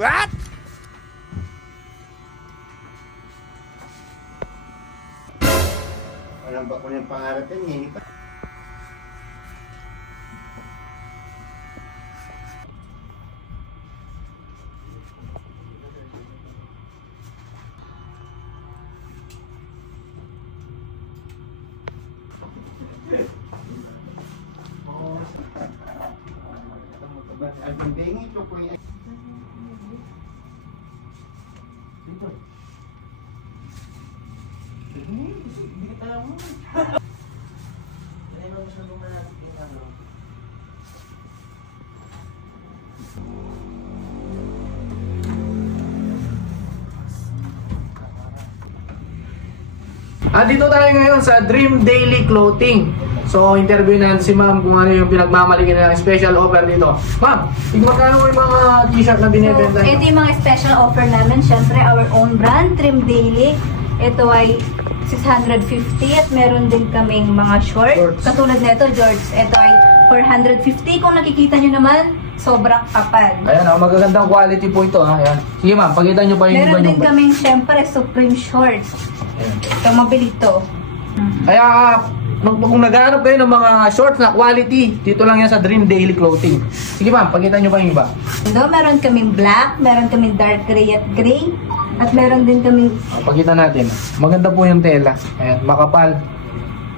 What? Walang ba ko ng pangarap yan, hindi pa. Ang bingi ito po yan. Dito. Hindi ka tayo mo. Dahil mo siya lumalapit yung ano. Dito tayo ngayon sa Dream Daily Clothing. So, interview natin si ma'am kung ano yung pinagmamalingin na special offer dito. Ma'am, magkano yung mga t-shirt na binibenta So, niyo? ito yung mga special offer namin. Siyempre, our own brand, Trim Daily. Ito ay 650 at meron din kaming mga shorts. Shorts. Katulad nito, George. Ito ay 450. Kung nakikita nyo naman, sobrang kapal. Ayan, magagandang quality po ito. Ayan. Sige ma'am, pakita nyo pa yung Meron iba din kaming, siyempre, Supreme Shorts. Ayan. Ito, mabili to. Kaya kung naghahanap kayo ng mga shorts na quality, dito lang yan sa Dream Daily Clothing. Sige ma'am, pakita nyo pa yung iba. Ito, meron kaming black, meron kaming dark gray at gray. At meron din kaming Pakita natin. Maganda po yung tela. Ayan, makapal.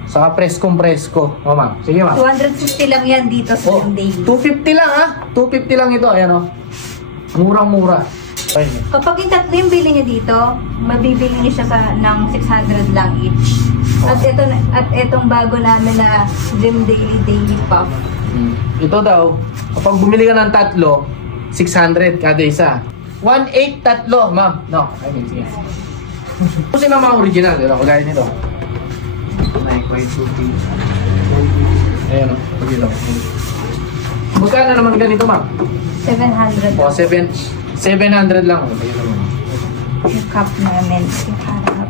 Saka preskong-presko. O ma'am, sige ma'am. 250 lang yan dito sa Oh, Trim Daily. 250 lang ha. 250 lang ito. Ayan o. Murang-mura. Ayun. Kapag yung tatlo yung bili niyo dito, mabibili niyo siya ng 600 lang each. At itong bago namin na Dream Daily Puff. Ito daw, kapag bumili ka ng tatlo, 600 kada isa. 1.8 tatlo, ma'am. No, I mean, sige. Kasi na mga original, di ba? Kagaya nito. 9.2 feet. Ayan o, pagkita ko. Magkano naman ganito, ma'am? 700 O, 700 lang. O, pagkita mo. yung cup namin. Yung harap.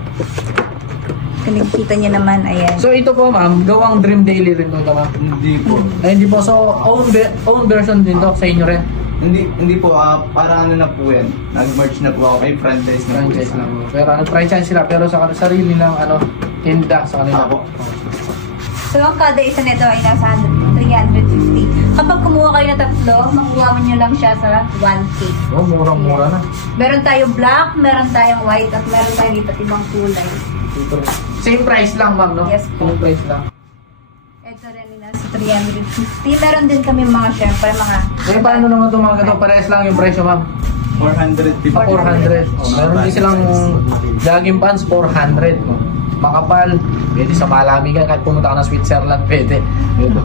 Kung nakikita niyo naman, ayan. So, ito po, ma'am, gawang Dream Daily rin to, ma'am. Hindi po. Ay, hindi po. So, own version din to sa inyo rin. Hindi po, parang ano na po yan. Nag-merge na po ako kay franchise na po. Franchise lang. Pero ano, franchise sila. Pero sa sarili ng ano, tinda sa kanila. Apo. So, ang kada isa nito ay nasa 350. Kapag kumuha kayo na tatlo, makuha mo nyo lang siya sa 1K. Oh, murang-mura na. Meron tayong black, meron tayong white, at meron tayong iba't ibang kulay. Same price lang, ma'am, no? Yes po. Same price lang. Ito rin ay nasa 350. Meron din kami mga, syempre, mga... Eh, paano naman itong mga ganito? Parehas lang yung presyo, ma'am. 450 po. 400. Oh, meron din silang jogging pants, 400. Oh. Makapal. Pwede sa Malamigan. Kahit pumunta ka ng Switzerland, pwede. Ito.